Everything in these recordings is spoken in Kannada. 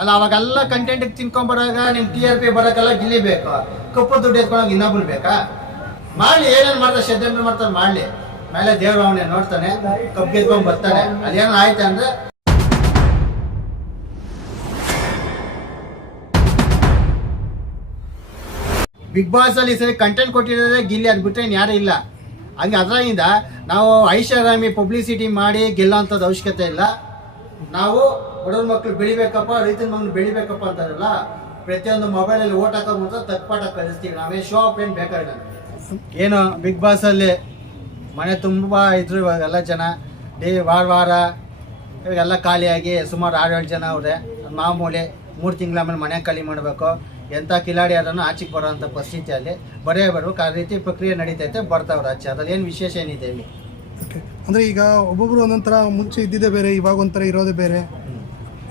ಎಲ್ಲ ಅವಾಗೆಲ್ಲ ಕಂಟೆಂಟ್ ತಿನ್ಕೊಂಬರಾಗ ನಿಮ್ TRP ಬರೋಕ್ಕೆಲ್ಲ ಗಿಲ್ಲಿ ಬೇಕು, ಕಪ್ಪು ದುಡ್ಡು ಎತ್ಕೊಳಕ್ ಇನ್ನೊಬ್ರು ಬೇಕಾ? ಮಾಡ್ಲಿ, ಏನೇನ್ ಮಾಡ್ತಾರೆ ಷಡ್ಯಂತ್ರ ಮಾಡ್ತಾರೆ ಮಾಡ್ಲಿ, ಮೇಲೆ ದೇವ್ರು ಅವನೇ ನೋಡ್ತಾನೆ, ಕಪ್ಪು ಗೆದ್ಕೊಂಡ್ ಬರ್ತಾನೆ. ಅದೇನೋ ಆಯ್ತು ಅಂದ್ರೆ ಬಿಗ್ ಬಾಸ್ ಅಲ್ಲಿ ಸರಿ ಕಂಟೆಂಟ್ ಕೊಟ್ಟಿರೋದೇ ಗಿಲ್ಲಿ, ಅದು ಬಿಟ್ರೆ ಯಾರು ಇಲ್ಲ. ಹಂಗೆ ಅದರಿಂದ ನಾವು ಐಷಾರಾಮಿ ಪಬ್ಲಿಸಿಟಿ ಮಾಡಿ ಗೆಲ್ಲೋಂಥದ್ದು ಅವಶ್ಯಕತೆ ಇಲ್ಲ. ನಾವು ಬಡವ್ರ ಮಕ್ಳು ಬೆಳಿಬೇಕಪ್ಪ, ರೈತನ ಮಕ್ಳು ಬೆಳಿಬೇಕಪ್ಪ ಅಂತಾರಲ್ಲ, ಪ್ರತಿಯೊಂದು ಮೊಬೈಲಲ್ಲಿ ಓಟ್ ಹಾಕೋ ಮುಂದೆ ತಕ್ಪಾಟ ಕಳಿಸ್ತೀವಿ. ನಾವೇ ಶೋ ಆಫ್ ಏನು ಬೇಕಾಗಿಲ್ಲ. ಏನು ಬಿಗ್ ಬಾಸ್ ಅಲ್ಲಿ ಮನೆ ತುಂಬ ಇದ್ರು ಇವಾಗೆಲ್ಲ ಜನ, ವಾರ ಇವಾಗೆಲ್ಲ ಖಾಲಿಯಾಗಿ ಸುಮಾರು 6-7 ಜನ ಅವ್ರೆ. ಮಾಮೂಲಿ 3 ತಿಂಗಳ ಆಮೇಲೆ ಮನೆ ಖಾಲಿ ಮಾಡಬೇಕು. ಎಂಥ ಕಿಲಾಡಿ ಅದನ್ನು ಆಚೆಗೆ ಬರೋಂಥ ಪರಿಸ್ಥಿತಿಯಲ್ಲಿ ಬರ್ಬೇಕು. ಆ ರೀತಿ ಪ್ರಕ್ರಿಯೆ ನಡೀತೈತೆ, ಬರ್ತಾವ್ರೆ ಆಚೆ. ಅದ್ರಲ್ಲಿ ಏನು ವಿಶೇಷ ಏನಿದೆ ಇಲ್ಲಿ? ಓಕೆ, ಅಂದರೆ ಈಗ ಒಬ್ಬೊಬ್ರು ಒಂದೊಂಥರ ಮುಂಚೆ ಇದ್ದಿದ್ದೇ ಬೇರೆ, ಇವಾಗ ಒಂಥರ ಇರೋದೇ ಬೇರೆ.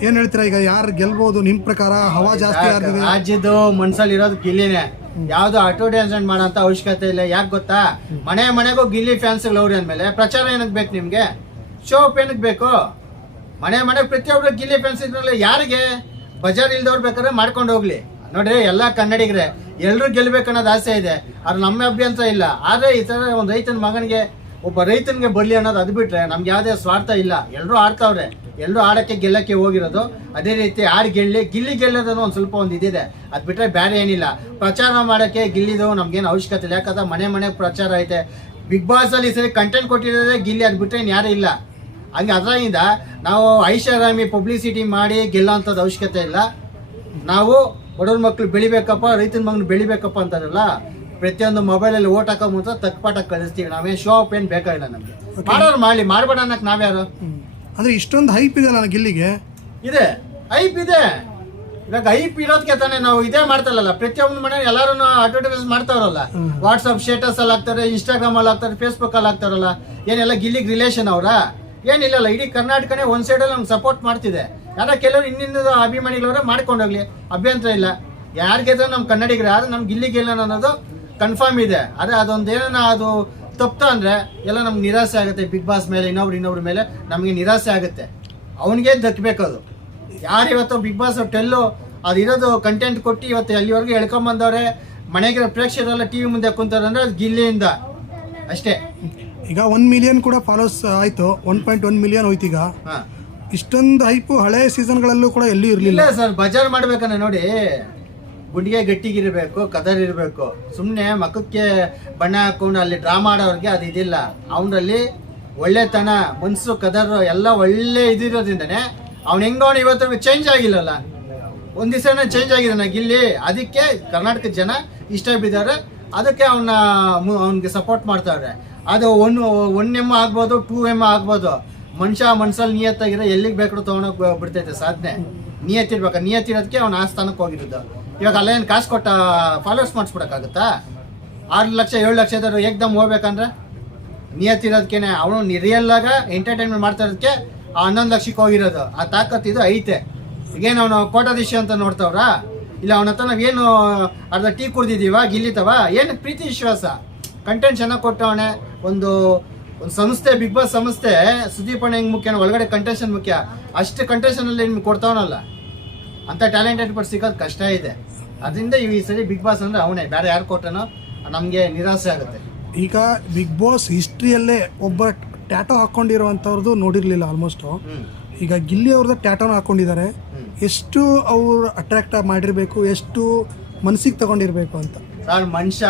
ಏನು ಹೇಳ್ತೀರಾ ಈಗ ಯಾರು ಗೆಲ್ಬೋದು ನಿಮ್ಮ ಪ್ರಕಾರ? ಹವಾ ಜಾಸ್ತಿ ರಾಜ್ಯದ ಮನ್ಸಲ್ಲಿ ಇರೋದು ಗಿಲ್ಲಿನೇ. ಯಾವುದು ಅಡ್ವರ್ಟೈಸ್ಮೆಂಟ್ ಮಾಡೋಂಥ ಅವಶ್ಯಕತೆ ಇಲ್ಲ. ಯಾಕೆ ಗೊತ್ತಾ? ಮನೆಗೂ ಗಿಲ್ಲಿ ಫ್ಯಾನ್ಸ್ಗಳು ಅವ್ರಿ ಅಂದಮೇಲೆ ಪ್ರಚಾರ ಏನಕ್ಕೆ ಬೇಕು ನಿಮಗೆ? ಶೋ ಅಪ್ ಏನಕ್ಕೆ ಬೇಕು? ಮನೆಗೆ ಪ್ರತಿಯೊಬ್ಬರು ಗಿಲ್ಲಿ ಫ್ಯಾನ್ಸ್ ಇದ್ರಲ್ಲಿ ಯಾರಿಗೆ ಬಜಾರ್ ಇಲ್ದವ್ರು ಬೇಕಾದ್ರೆ ಮಾಡ್ಕೊಂಡು ಹೋಗ್ಲಿ. ನೋಡ್ರಿ, ಎಲ್ಲ ಕನ್ನಡಿಗರೇ ಎಲ್ಲರೂ ಗೆಲ್ಬೇಕನ್ನೋದು ಆಸೆ ಇದೆ, ಅದು ನಮ್ಮ ಅಭ್ಯಂತರ ಇಲ್ಲ. ಆದರೆ ಈ ಥರ ಒಂದು ರೈತನ ಮಗನಿಗೆ, ಒಬ್ಬ ರೈತನಿಗೆ ಬರಲಿ ಅನ್ನೋದು ಅದು ಬಿಟ್ರೆ ನಮ್ಗೆ ಯಾವುದೇ ಸ್ವಾರ್ಥ ಇಲ್ಲ. ಎಲ್ಲರೂ ಆಡ್ತಾವ್ರೆ, ಎಲ್ಲರೂ ಆಡೋಕ್ಕೆ ಗೆಲ್ಲಕ್ಕೆ ಹೋಗಿರೋದು. ಅದೇ ರೀತಿ ಗಿಲ್ಲಿ ಗೆಲ್ಲೋದನ್ನು ಒಂದು ಸ್ವಲ್ಪ ಒಂದು ಇದಿದೆ, ಅದು ಬಿಟ್ಟರೆ ಬೇರೆ ಏನಿಲ್ಲ. ಪ್ರಚಾರ ಮಾಡೋಕ್ಕೆ ಗಿಲ್ಲಿದು ನಮ್ಗೇನು ಅವಶ್ಯಕತೆ ಇಲ್ಲ. ಯಾಕಂದ್ರೆ ಮನೆ ಪ್ರಚಾರ ಐತೆ. ಬಿಗ್ ಬಾಸ್ ಅಲ್ಲಿ ಸರಿ ಕಂಟೆಂಟ್ ಕೊಟ್ಟಿರೋದೇ ಗಿಲ್ಲಿ, ಅದು ಬಿಟ್ಟರೆ ಯಾರೂ ಇಲ್ಲ. ಹಂಗೆ ಅದರಿಂದ ನಾವು ಐಷಾರಾಮಿ ಪಬ್ಲಿಸಿಟಿ ಮಾಡಿ ಗೆಲ್ಲೋಂಥದ್ದು ಅವಶ್ಯಕತೆ ಇಲ್ಲ. ನಾವು ಬಡವ್ರ ಮಕ್ಳು ಬೆಳಿಬೇಕಪ್ಪ, ರೈತನ ಮಕ್ಳು ಬೆಳಿಬೇಕಪ್ಪ ಅಂತಾರಲ್ಲ, ಪ್ರತಿಯೊಂದು ಮೊಬೈಲಲ್ಲಿ ಓಟ್ ಹಾಕೋ ಮುಂದೆ ತಕ್ಪಾಟ ಕಳಿಸ್ತೀವಿ. ನಾವೇನು ಶೋ ಆಫ್ ಏನು ಬೇಕಾಗಿಲ್ಲ ನಮಗೆ. ಮಾಡೋರು ಮಾಡಲಿ, ಮಾಡಬೇಡ ಅನ್ನಕ್ಕೆ ನಾವ್ಯಾರು? ಅಂದರೆ ಇಷ್ಟೊಂದು ಹೈಪ್ ಇದೆ ನನಗೆ ಗಿಲ್ಲಿಗೆ. ಇದೆ, ಹೈಪ್ ಇದೆ. ಇವಾಗ ಹೈಪ್ ಇರೋದಕ್ಕೆ ತಾನೇ ನಾವು ಇದೇ ಮಾಡ್ತಾರಲ್ಲ. ಪ್ರತಿಯೊಂದು ಮನೆ ಎಲ್ಲರೂ ಅಡ್ವರ್ಟೈಸ್ ಮಾಡ್ತಾರಲ್ಲ. ವಾಟ್ಸಪ್ ಸ್ಟೇಟಸ್ ಅಲ್ಲಿ ಹಾಕ್ತಾರೆ, ಇನ್ಸ್ಟಾಗ್ರಾಮ್ ಅಲ್ಲಿ ಹಾಕ್ತಾರೆ, ಫೇಸ್ಬುಕ್ ಅಲ್ಲಿ ಹಾಕ್ತಾರಲ್ಲ. ಏನೆಲ್ಲ ಗಿಲ್ಲಿಗೆ ರಿಲೇಷನ್ ಅವರ ಏನಿಲ್ಲಲ್ಲ. ಇಡೀ ಕರ್ನಾಟಕನೇ ಒಂದು ಸೈಡಲ್ಲಿ ನಮ್ಗೆ ಸಪೋರ್ಟ್ ಮಾಡ್ತಿದೆ. ಯಾರೋ ಕೆಲವರು ಇನ್ನಿಂದ ಅಭಿಮಾನಿಗಳವರೇ ಮಾಡ್ಕೊಂಡೋಗ್ಲಿ, ಅಭ್ಯಂತರ ಇಲ್ಲ. ಯಾರಿಗೆದ್ರೆ ನಮ್ಮ ಕನ್ನಡಿಗರು ಯಾರು ನಮ್ಮ ಗಿಲ್ಲಿಗೆಲ್ಲ ಅನ್ನೋದು ಕನ್ಫರ್ಮ್ ಇದೆ. ಆದರೆ ಅದೊಂದೇನ ಅದು ತಪ್ಪು ಅಂದರೆ ಎಲ್ಲ ನಮ್ಗೆ ನಿರಾಸೆ ಆಗುತ್ತೆ. ಬಿಗ್ ಬಾಸ್ ಮೇಲೆ ಇನ್ನೊಬ್ರ ಮೇಲೆ ನಮಗೆ ನಿರಾಸೆ ಆಗುತ್ತೆ. ಅವನಿಗೆ ದಕ್ಕಬೇಕದು. ಯಾರು ಇವತ್ತು ಬಿಗ್ ಬಾಸ್ ಟೆಲ್ಲು ಅದಿರೋದು ಕಂಟೆಂಟ್ ಕೊಟ್ಟು ಇವತ್ತು ಅಲ್ಲಿವರೆಗೂ ಎಳ್ಕೊಂಬಂದವ್ರೆ, ಮನೆಗೆ ಪ್ರೇಕ್ಷಕರೆಲ್ಲ TV ಮುಂದೆ ಕುಂತಾರೆ ಅಂದರೆ ಅದು ಗಿಲ್ಲಿಯಿಂದ ಅಷ್ಟೇ. ಈಗ 1 ಮಿಲಿಯನ್ ಕೂಡ ಫಾಲೋಸ್ ಆಯಿತು, 1.1 ಮಿಲಿಯನ್ ಹೋಯ್ತು. ಈಗ ಇಷ್ಟೊಂದು ಹೈಪು ಹಳೆ ಸೀಸನ್ಗಳಲ್ಲೂ ಕೂಡ ಎಲ್ಲೂ ಇರಲಿಲ್ಲ ಸರ್. ಬಜಾರ್ ಮಾಡ್ಬೇಕಂದ್ರೆ ನೋಡಿ, ಗುಂಡಿಗೆ ಗಟ್ಟಿಗಿರಬೇಕು, ಕದರ್ ಇರಬೇಕು. ಸುಮ್ಮನೆ ಮಕ್ಕಕ್ಕೆ ಬಣ್ಣ ಹಾಕೊಂಡು ಅಲ್ಲಿ ಡ್ರಾಮಾ ಆಡೋರಿಗೆ ಅದು ಇದಿಲ್ಲ. ಅವನಲ್ಲಿ ಒಳ್ಳೆತನ, ಮನ್ಸು, ಕದರ್ ಎಲ್ಲ ಒಳ್ಳೆ ಇದಿರೋದ್ರಿಂದನೇ ಅವ್ನು ಹೆಂಗವನು ಇವತ್ತು ಚೇಂಜ್ ಆಗಿಲ್ಲಲ್ಲ. ಒಂದು ದಿವಸನೇ ಚೇಂಜ್ ಆಗಿದ್ದಾನೆ ಗಿಲ್ಲಿ. ಅದಕ್ಕೆ ಕರ್ನಾಟಕದ ಜನ ಇಷ್ಟ ಬಿದ್ದಾರೆ, ಅದಕ್ಕೆ ಅವ್ನಿಗೆ ಸಪೋರ್ಟ್ ಮಾಡ್ತಾವ್ರೆ. ಅದು 1 ಎಮ್ ಆಗ್ಬೋದು, 2 ಎಮ್ ಆಗ್ಬೋದು. ಮನ್ಸಲ್ಲಿ ನಿಯತ್ತಾಗಿರೋ ಎಲ್ಲಿಗೆ ಬೇಕಾದ್ರೂ ತೊಗೊಂಡೋಗಿ ಬಿಡ್ತೈತೆ ಸಾಧನೆ. ನಿಯತ್ತಿರೋದಕ್ಕೆ ಅವ್ನು ಆ ಸ್ಥಾನಕ್ಕೆ ಹೋಗಿರೋದು. ಇವಾಗ ಅಲ್ಲೇನು ಕಾಸು ಕೊಟ್ಟ ಫಾಲೋವರ್ಸ್ ಮಾಡಿಸ್ಬಿಡೋಕ್ಕಾಗುತ್ತಾ? 6 ಲಕ್ಷ 7 ಲಕ್ಷ ಇದ್ರು ಏಕ್ದಮ್ ಹೋಗ್ಬೇಕಂದ್ರೆ ನಿಯತ್ತಿರೋದಕ್ಕೇನೆ. ಅವನು ರಿಯಲ್ಲಾಗ ಎಂಟರ್ಟೈನ್ಮೆಂಟ್ ಮಾಡ್ತಾ ಇರೋದಕ್ಕೆ 11 ಲಕ್ಷಕ್ಕೆ ಹೋಗಿರೋದು. ಆ ತಾಕತ್ತು ಇದು ಐತೆ. ಈಗೇನು ಅವನು ಕೋಟಾಧೀಶ ಅಂತ ನೋಡ್ತಾವ್ರ? ಇಲ್ಲ, ಅವನ ಹತ್ರ ನಾವೇನು ಅರ್ಧ ಟೀ ಕುಡ್ದಿದ್ದೀವ ಗಿಲ್ಲಿತವ? ಏನು ಪ್ರೀತಿ ವಿಶ್ವಾಸ, ಕಂಟೆಂಟ್ ಚೆನ್ನಾಗಿ ಕೊಟ್ಟವನೆ. ಒಂದು ಸಂಸ್ಥೆ, ಬಿಗ್ ಬಾಸ್ ಸಂಸ್ಥೆ, ಸುದೀಪ್ ಅಣ್ಣ ಹೆಂಗೆ ಮುಖ್ಯ, ಒಳಗಡೆ ಕಂಟೆನ್ಷನ್ ಮುಖ್ಯ. ಅಷ್ಟು ಕಂಟೆನ್ಷನಲ್ಲಿ ನಿಮ್ಗೆ ಕೊಡ್ತಾವನಲ್ಲ, ಅಂಥ ಟ್ಯಾಲೆಂಟೆಡ್ ಪಟ್ಟು ಸಿಗೋದು ಕಷ್ಟ ಇದೆ. ಅದರಿಂದ ಈ ಸರಿ ಬಿಗ್ ಬಾಸ್ ಅಂದರೆ ಅವನೇ, ಬೇರೆ ಯಾರು ಕೊಟ್ಟನೋ ನಮಗೆ ನಿರಾಸೆ ಆಗುತ್ತೆ. ಈಗ ಬಿಗ್ ಬಾಸ್ ಹಿಸ್ಟ್ರಿಯಲ್ಲೇ ಒಬ್ಬ ಟ್ಯಾಟೋ ಹಾಕ್ಕೊಂಡಿರೋವಂಥವ್ರದ್ದು ನೋಡಿರಲಿಲ್ಲ ಆಲ್ಮೋಸ್ಟು. ಈಗ ಗಿಲ್ಲಿ ಅವ್ರದ್ದು ಟ್ಯಾಟೋನ ಹಾಕ್ಕೊಂಡಿದ್ದಾರೆ. ಎಷ್ಟು ಅವ್ರು ಅಟ್ರಾಕ್ಟ್ ಮಾಡಿರಬೇಕು, ಎಷ್ಟು ಮನಸ್ಸಿಗೆ ತಗೊಂಡಿರಬೇಕು ಅಂತ. ಸರ್, ಮನುಷ್ಯ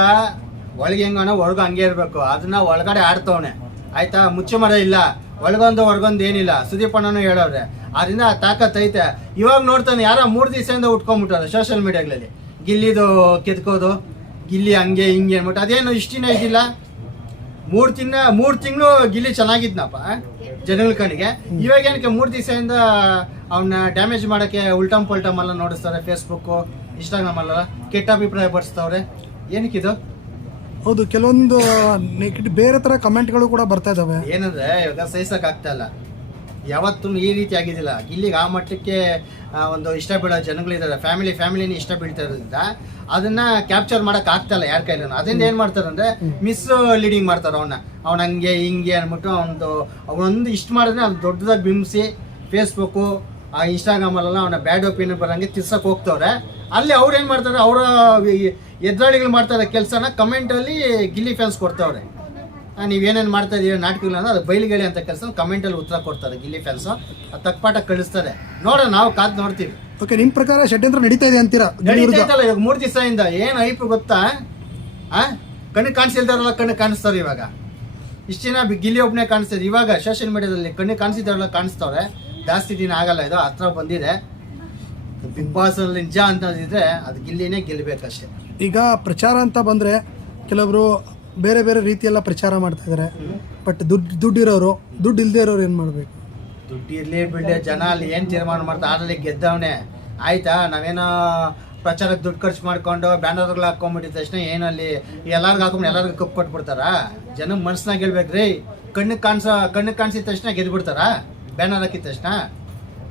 ಒಳಗೆ ಹೆಂಗನ ಹೊರಗು ಹಂಗೆ ಇರಬೇಕು. ಅದನ್ನ ಒಳಗಡೆ ಆಡ್ತವನೆ, ಆಯ್ತಾ? ಮುಚ್ಚು ಮರ ಇಲ್ಲ, ಹೊರಗೊಂದು ಏನಿಲ್ಲ. ಸುದೀಪ್ ಅಣ್ಣನೂ ಹೇಳವ್ರೆ. ಅದರಿಂದ ತಾಕತ್ ಐತೆ. ಇವಾಗ ನೋಡ್ತಾನೆ, ಯಾರೋ 3 ದಿವಸದಿಂದ ಉಟ್ಕೊಂಡ್ಬಿಟ್ಟಾರೆ ಸೋಷಿಯಲ್ ಮೀಡಿಯಾಗಳಲ್ಲಿ. ಗಿಲ್ಲಿದು ಕೆತ್ಕೋದು, ಗಿಲ್ಲಿ ಹಂಗೆ ಹಿಂಗೆ ಅಂದ್ಬಿಟ್ಟು. ಅದೇನು ಇಷ್ಟಿನ ಇದಿಲ್ಲ. 3 ತಿಂಗಳು ಗಿಲ್ಲಿ ಚೆನ್ನಾಗಿದ್ನಪ್ಪ ಜನಗಳ ಕಡೆಗೆ. ಇವಾಗ ಏನಕ್ಕೆ 3 ದಿವಸದಿಂದ ಅವನ್ನ ಡ್ಯಾಮೇಜ್ ಮಾಡೋಕ್ಕೆ ಉಲ್ಟಮ್ ಪಲ್ಟಮ್ ಎಲ್ಲ ನೋಡಿಸ್ತಾರೆ. ಫೇಸ್ಬುಕ್ಕು, ಇನ್ಸ್ಟಾಗ್ರಾಮ್ ಅಲ್ಲ ಕೆಟ್ಟ ಅಭಿಪ್ರಾಯ ಪಡಿಸ್ತವ್ರೆ. ಏನಕ್ಕಿದು? ಹೌದು, ಕೆಲವೊಂದು ನೆಗೆಟಿವ್ ಬೇರೆ ಥರ ಕಮೆಂಟ್ಗಳು ಕೂಡ ಬರ್ತಾ ಇದ್ದಾವೆ. ಏನಂದ್ರೆ ಇವಾಗ ಸಹಿಸಕ್ಕೆ ಆಗ್ತಾ ಇಲ್ಲ. ಯಾವತ್ತೂ ಈ ರೀತಿ ಆಗಿದ್ದಿಲ್ಲ. ಇಲ್ಲಿಗೆ ಆ ಮಟ್ಟಕ್ಕೆ ಒಂದು ಇಷ್ಟ ಬೀಳೋ ಜನಗಳಿದ್ದಾರೆ. ಫ್ಯಾಮಿಲಿನ ಇಷ್ಟ ಬೀಳ್ತಾ ಇರೋದ್ರಿಂದ ಅದನ್ನ ಕ್ಯಾಪ್ಚರ್ ಮಾಡಕ್ ಆಗ್ತಾ ಇಲ್ಲ ಯಾರ ಕೈಲೂ. ಅದರಿಂದ ಏನ್ ಮಾಡ್ತಾರೆ ಅಂದ್ರೆ ಮಿಸ್ ಲೀಡಿಂಗ್ ಮಾಡ್ತಾರೆ. ಅವ್ನ ಹಂಗೆ ಹಿಂಗೆ ಅಂದ್ಬಿಟ್ಟು ಅವನೊಂದು ಇಷ್ಟ ಮಾಡಿದ್ರೆ ಅದು ದೊಡ್ಡದಾಗಿ ಬಿಂಬಿಸಿ ಫೇಸ್ಬುಕ್ಕು ಆ ಇನ್ಸ್ಟಾಗ್ರಾಮಲ್ಲೆಲ್ಲ ಅವನ ಬ್ಯಾಡ್ ಒಪಿನಿಯನ್ ಬರೋಂಗೆ ತಿರ್ಸಕ್ಕೆ ಹೋಗ್ತವ್ರೆ. ಅಲ್ಲಿ ಅವ್ರು ಏನು ಮಾಡ್ತಾರೆ, ಅವರ ಎದುರಾಳಿಗಳು ಮಾಡ್ತಾರೆ ಕೆಲಸನ ಕಮೆಂಟಲ್ಲಿ ಗಿಲ್ಲಿ ಫ್ಯಾನ್ಸ್ ಕೊಡ್ತವ್ರೆ. ನೀವೇನೇನು ಮಾಡ್ತಾ ಇದೀವಿ ನಾಟಕಗಳು ಅಂದ್ರೆ ಅದು ಬಯಲಿಗೆಳಿ ಅಂತ ಕೆಲಸ ಕಮೆಂಟಲ್ಲಿ ಉತ್ತರ ಕೊಡ್ತಾರೆ ಗಿಲ್ಲಿ ಫ್ಯಾನ್ಸು. ಅದು ತಕ್ಪಾಟ ಕಳಿಸ್ತಾರೆ. ನೋಡೋಣ, ನಾವು ಕಾದು ನೋಡ್ತೀವಿ. ಓಕೆ, ನಿಮ್ಮ ಪ್ರಕಾರ ಷಡ್ಯಂತ್ರ ನಡೀತಾ ಇದೆ ಅಂತೀರಾ? ನಡೀತೈತಲ್ಲ ಇವಾಗ 3 ದಿವಸದಿಂದ. ಏನು ಐಪು ಗೊತ್ತಾ, ಕಣ್ಣಿಗೆ ಕಾಣಿಸಿಲ್ದಾರಲ್ಲ ಕಣ್ಣಿಗೆ ಕಾಣಿಸ್ತಾರೆ ಇವಾಗ. ಇಷ್ಟು ದಿನ ಗಿಲ್ಲಿ ಒಬ್ಬನೇ ಕಾಣಿಸ್ತಿದೆ, ಇವಾಗ ಸೋಷಿಯಲ್ ಮೀಡಿಯಾದಲ್ಲಿ ಕಣ್ಣಿಗೆ ಕಾಣಿಸಿದಾರಲ್ಲ ಕಾಣಿಸ್ತವ್ರೆ. ಜಾಸ್ತಿ ದಿನ ಆಗಲ್ಲ, ಇದು ಹತ್ರ ಬಂದಿದೆ. ಬಿಗ್ ಬಾಸ್ ಅಲ್ಲಿ ನಿಜ ಅಂತಂದಿದ್ರೆ ಅದು ಗಿಲ್ಲಿನೇ ಗೆಲ್ಲಬೇಕಷ್ಟೇ. ಈಗ ಪ್ರಚಾರ ಅಂತ ಬಂದರೆ ಕೆಲವರು ಬೇರೆ ಬೇರೆ ರೀತಿಯೆಲ್ಲ ಪ್ರಚಾರ ಮಾಡ್ತಾ ಇದ್ದಾರೆ. ಬಟ್ ದುಡ್ಡಿರೋರು, ದುಡ್ಡು ಇಲ್ಲದೆ ಇರೋರು ಏನು ಮಾಡಬೇಕು? ದುಡ್ಡು ಇರಲಿ ಬಿಡ್ಲಿ, ಜನ ಅಲ್ಲಿ ಏನು ತೀರ್ಮಾನ ಮಾಡ್ತಾರೆ. ಆಡಲ್ಲಿ ಗೆದ್ದವನೇ ಆಯ್ತಾ. ನಾವೇನೋ ಪ್ರಚಾರಕ್ಕೆ ದುಡ್ಡು ಖರ್ಚು ಮಾಡ್ಕೊಂಡು ಬ್ಯಾನರ್ಗಳು ಹಾಕೊಂಡ್ಬಿಟ್ಟಿದ ತಕ್ಷಣ ಏನಲ್ಲಿ ಎಲ್ಲರಿಗೂ ಹಾಕೊಂಡು ಎಲ್ಲರಿಗೂ ಕಪ್ಪು ಕೊಟ್ಬಿಡ್ತಾರಾ? ಜನ ಮನ್ಸನ್ನ ಗೆಲ್ಬೇಕ್ರಿ. ಕಣ್ಣಿಗೆ ಕಾಣಿಸಿದ ತಕ್ಷಣ ಗೆದ್ಬಿಡ್ತಾರಾ ಬ್ಯಾನರ್ ಹಾಕಿದ ತಕ್ಷಣ?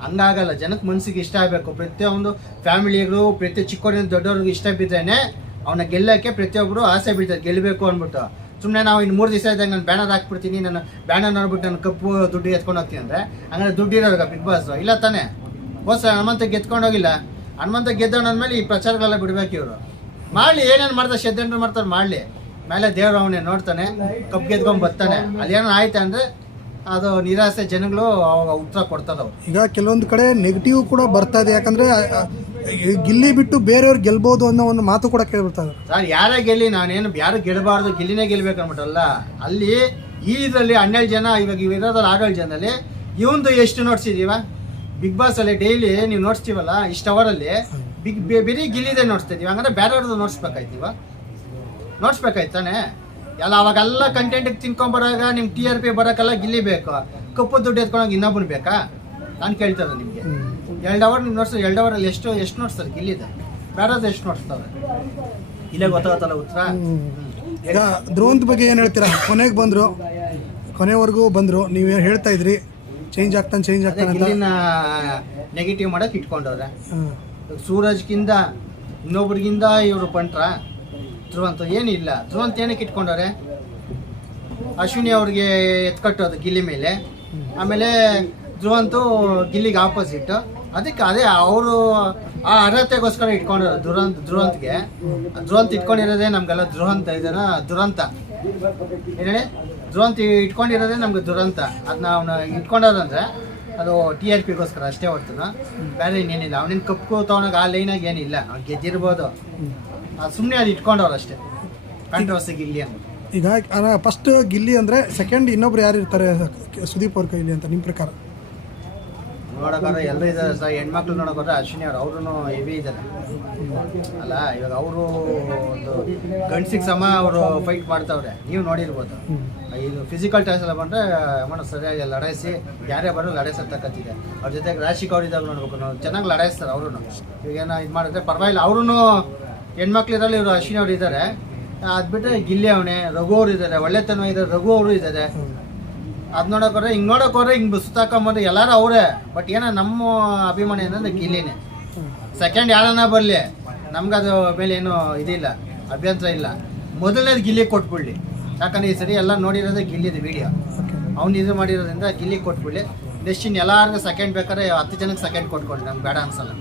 ಹಂಗಾಗಲ್ಲ. ಜನಕ್ಕೆ ಮನಸ್ಸಿಗೆ ಇಷ್ಟ ಆಗಬೇಕು. ಪ್ರತಿಯೊಂದು ಫ್ಯಾಮಿಲಿಗಳು, ಪ್ರತಿ ಚಿಕ್ಕವರಿಂದ ದೊಡ್ಡವ್ರಿಗೂ ಇಷ್ಟ ಬಿದ್ದೇನೆ ಅವನ್ನ ಗೆಲ್ಲಕ್ಕೆ ಪ್ರತಿಯೊಬ್ಬರು ಆಸೆ ಬೀಳ್ತಾರೆ, ಗೆಲ್ಲಬೇಕು ಅಂದ್ಬಿಟ್ಟು. ಸುಮ್ಮನೆ ನಾವು ಇನ್ನು 3 ದಿವಸ ಇದ್ದಾಗ ನಾನು ಬ್ಯಾನರ್ ಹಾಕ್ಬಿಡ್ತೀನಿ, ನಾನು ಬ್ಯಾನರ್ ನೋಡ್ಬಿಟ್ಟು ನಾನು ಕಪ್ಪು ದುಡ್ಡು ಎತ್ಕೊಂಡು ಹೋಗ್ತೀನಿ ಅಂದರೆ ಹಂಗಾರೆ ದುಡ್ಡು ಇರೋರ್ಗ ಬಿಗ್ ಬಾಸ್ ಇಲ್ಲ ತಾನೇ? ಹೋಸ ಹನುಮಂತ ಗೆದ್ಕೊಂಡು ಹೋಗಿಲ್ಲ. ಹನುಮಂತ ಗೆದ್ದವನ ಅಂದಮೇಲೆ ಈ ಪ್ರಚಾರಗಳೆಲ್ಲ ಬಿಡ್ಬೇಕು. ಇವರು ಮಾಡಲಿ, ಏನೇನು ಮಾಡ್ತಾರೆ ಷಡ್ಯಂತ್ರ ಮಾಡ್ತಾರೆ ಮಾಡಲಿ. ಮೇಲೆ ದೇವ್ರು ಅವನೇ ನೋಡ್ತಾನೆ, ಕಪ್ಪು ಗೆದ್ಕೊಂಡು ಬರ್ತಾನೆ. ಅಲ್ಲೇನೋ ಆಯ್ತು ಅಂದರೆ ಅದು ನಿರಾಸೆ ಜನಗಳು ಅವಾಗ ಉತ್ತರ ಕೊಡ್ತಾರೆ. ಈಗ ಕೆಲವೊಂದು ಕಡೆ ನೆಗೆಟಿವ್ ಕೂಡ ಬರ್ತಾ ಇದೆ. ಯಾಕಂದರೆ ಗಿಲ್ಲಿ ಬಿಟ್ಟು ಬೇರೆಯವ್ರು ಗೆಲ್ಬೋದು ಅನ್ನೋ ಒಂದು ಮಾತು ಕೂಡ ಕೇಳ್ಬಿಡ್ತಾರೆ. ಸರ್, ಯಾರೇ ಗೆಲ್ಲಿ, ನಾನೇನು ಯಾರು ಗೆಲ್ಲಬಾರ್ದು, ಗಿಲ್ಲಿನೇ ಗೆಲ್ಬೇಕು ಅಂದ್ಬಿಟ್ಟಲ್ಲ. ಅಲ್ಲಿ ಈ ಇದರಲ್ಲಿ 12 ಜನ, ಇವಾಗ ಇರೋದ್ರಲ್ಲಿ 6 ಜನದಲ್ಲಿ ಇವಂದು ಎಷ್ಟು ನೋಡ್ಸಿದೀವ ಬಿಗ್ ಬಾಸ್ ಅಲ್ಲಿ? ಡೈಲಿ ನೀವು ನೋಡ್ಸ್ತೀವಲ್ಲ ಇಷ್ಟು ಅವರಲ್ಲಿ ಬರೀ ಗಿಲ್ಲಿದೆ ನೋಡ್ಸ್ತಾ ಇದೀವಿ. ಹಂಗಂದ್ರೆ ಬೇರೆಯವ್ರದ್ದು ನೋಡ್ಸ್ಬೇಕಾಯ್ತೀವ? ನೋಡ್ಸ್ಬೇಕಾಯ್ತಾನೆ ಎಲ್ಲ. ಅವಾಗೆಲ್ಲ ಕಂಟೆಂಟಿಗೆ ತಿನ್ಕೊಂಬರಾಗ ನಿಮ್ಮ TRP ಬರೋಕ್ಕೆಲ್ಲ ಗಿಲ್ಲಿ ಬೇಕು. ಕಪ್ಪು ದುಡ್ಡು ಎತ್ಕೊಂಡೋಗಿ ಇನ್ನೊಬ್ಬನು ಬೇಕಾ? ನಾನು ಕೇಳ್ತಾರೆ ನಿಮಗೆ. 2 ಅವರ್ ನೀವು ನೋಡ್ತಾರೆ, 2 ಅವರಲ್ಲಿ ಎಷ್ಟು ನೋಡ್ತಾರೆ ಗಿಲ್ಲಿದೆ? ಬೇರೆಯವ್ರದ್ದು ಎಷ್ಟು ನೋಡ್ತಾರೆ? ಇಲ್ಲೇ ಗೊತ್ತಾಗತ್ತಲ್ಲ ಉತ್ತರ. ಈಗ ಧ್ರುವಂತ್ ಬಗ್ಗೆ ಏನು ಹೇಳ್ತೀರಾ? ಕೊನೆಗೆ ಬಂದರು, ಕೊನೆವರೆಗೂ ಬಂದರು. ನೀವು ಹೇಳ್ತಾ ಇದ್ರಿ ಚೇಂಜ್ ಆಗ್ತಾನೆ ಗಿಲ್ಲಿನ ನೆಗೆಟಿವ್ ಮಾಡಕ್ಕೆ ಇಟ್ಕೊಂಡವ್ರೆ. ಸೂರಜ್ಗಿಂತ ಇನ್ನೊಬ್ರಿಗಿಂತ ಇವರು ಬಂಟ್ರ. ಧ್ರುವಂತ್ ಏನಿಲ್ಲ. ಧ್ರುವಂತ್ ಏನಕ್ಕೆ ಇಟ್ಕೊಂಡವ್ರೆ? ಅಶ್ವಿನಿ ಅವ್ರಿಗೆ ಎತ್ಕಟ್ಟೋದು ಗಿಲ್ಲಿ ಮೇಲೆ. ಆಮೇಲೆ ಧ್ರುವಂತು ಗಿಲ್ಲಿಗೆ ಆಪೋಸಿಟ್. ಅದಕ್ಕೆ ಅದೇ ಅವರು ಆ ಅರ್ಹತೆಗೋಸ್ಕರ ಇಟ್ಕೊಂಡವ್ರು ಧ್ರುವಂತ್ಗೆ. ಧ್ರುವಂತ್ ಇಟ್ಕೊಂಡಿರೋದೇ ನಮ್ಗೆಲ್ಲ ದುರಂತ ಏನು ಹೇಳಿ? ಧ್ರುವಂತ್ ಇಟ್ಕೊಂಡಿರೋದೇ ನಮ್ಗೆ ದುರಂತ. ಅದನ್ನ ಅವನು ಇಟ್ಕೊಂಡವ್ರಂದ್ರೆ ಅದು TRPಗೋಸ್ಕರ ಅಷ್ಟೇ ಹೊರ್ತನ, ಬೇರೆ ಇನ್ನೇನಿಲ್ಲ. ಅವನಿನ ಕಪ್ಪು ತೊಗೊಂಡಾಗ ಆ ಲೈನಾಗ ಏನಿಲ್ಲ. ಅವ್ನು ಗೆದ್ದಿರ್ಬೋದು, ಸುಮ್ಮನೆ ಅದು ಇಟ್ಕೊಂಡವ್ರು ಅಷ್ಟೇ. ಕಾಂಟ್ರವರ್ಸಿ ಗಿಲ್ಲಿ ಅಂತ. ಈಗ ಫಸ್ಟ್ ಗಿಲ್ಲಿ ಅಂದರೆ ಸೆಕೆಂಡ್ ಇನ್ನೊಬ್ರು ಯಾರು ಇರ್ತಾರೆ? ಸುದೀಪ್ ಅವ್ರ ಕೈಲಿ ಅಂತ ನಿಮ್ಮ ಪ್ರಕಾರ? ನೋಡೋಕ್ಕಾದ್ರೆ ಎಲ್ಲರೂ ಇದ್ದಾರೆ ಸರ್. ಹೆಣ್ಮಕ್ಳು ನೋಡೋಕ್ಕಾದ್ರೆ ಅಶ್ವಿನಿ ಅವರು ಹೆವಿ ಇದ್ದಾರೆ ಅಲ್ಲ. ಇವಾಗ ಅವರು ಒಂದು ಗಂಡ್ಸಿಗೆ ಸಮ ಅವರು ಫೈಟ್ ಮಾಡ್ತಾವ್ರೆ, ನೀವು ನೋಡಿರ್ಬೋದು. ಇದು ಫಿಸಿಕಲ್ ಟಾಸ್ ಎಲ್ಲ ಬಂದರೆ ಅಮ್ಮನ ಸರಿಯಾಗಿ ಲಡಾಯಿಸಿ ಯಾರೇ ಬರೋ ಲಡಾಯಿಸತಕ್ಕಂತಿದೆ. ಅವ್ರ ಜೊತೆಗೆ ರಾಶಿಕ್ ಅವ್ರು ಇದ್ದಾಗ ನೋಡ್ಬೇಕು, ನಾವು ಚೆನ್ನಾಗಿ ಲಡಾಯಿಸ್ತಾರೆ ಅವರು. ಈಗೇನೋ ಇದು ಮಾಡಿದ್ರೆ ಪರವಾಗಿಲ್ಲ. ಅವ್ರೂ ಹೆಣ್ಮಕ್ಳು ಇರಲ್ಲ, ಇವರು ಅಶ್ವಿನಿ ಅವ್ರು ಇದ್ದಾರೆ. ಅದು ಬಿಟ್ಟರೆ ಗಿಲ್ಲಿ ಅವನೇ, ರಘು ಅವರು ಇದ್ದಾರೆ, ಒಳ್ಳೆತನ ಇದ್ದಾರೆ, ರಘು ಅವರು ಇದ್ದಾರೆ. ಅದು ನೋಡೋಕೋರೆ ಹಿಂಗೆ ಸುತ್ತಾಕೊಂಬಂದ್ರೆ ಎಲ್ಲರೂ ಅವರೇ. ಬಟ್ ಏನೋ ನಮ್ಮ ಅಭಿಮಾನ ಏನಂದ್ರೆ ಗಿಲ್ಲಿನೇ. ಸೆಕೆಂಡ್ ಯಾರನ್ನ ಬರಲಿ ನಮ್ಗದು ಮೇಲೆ ಏನೂ ಇದಿಲ್ಲ, ಅಭ್ಯಂತರ ಇಲ್ಲ. ಮೊದಲನೇದು ಗಿಲ್ಲಿ ಕೊಟ್ಬಿಡ್ಲಿ. ಯಾಕಂದ್ರೆ ಈ ಸರಿ ಎಲ್ಲ ನೋಡಿರೋದೇ ಗಿಲ್ಲಿದು ವಿಡಿಯೋ. ಅವ್ನು ಇದು ಮಾಡಿರೋದ್ರಿಂದ ಗಿಲ್ಲಿ ಕೊಟ್ಬಿಡ್ಲಿ. ನೆಕ್ಸ್ಟ್ ಎಲ್ಲರಿಗೂ ಸೆಕೆಂಡ್ ಬೇಕಾದ್ರೆ 10 ಜನಕ್ಕೆ ಸೆಕೆಂಡ್ ಕೊಟ್ಕೊಳ್ಳಿ, ನಮ್ಗೆ ಬೇಡ ಅನ್ಸಲ್ಲ.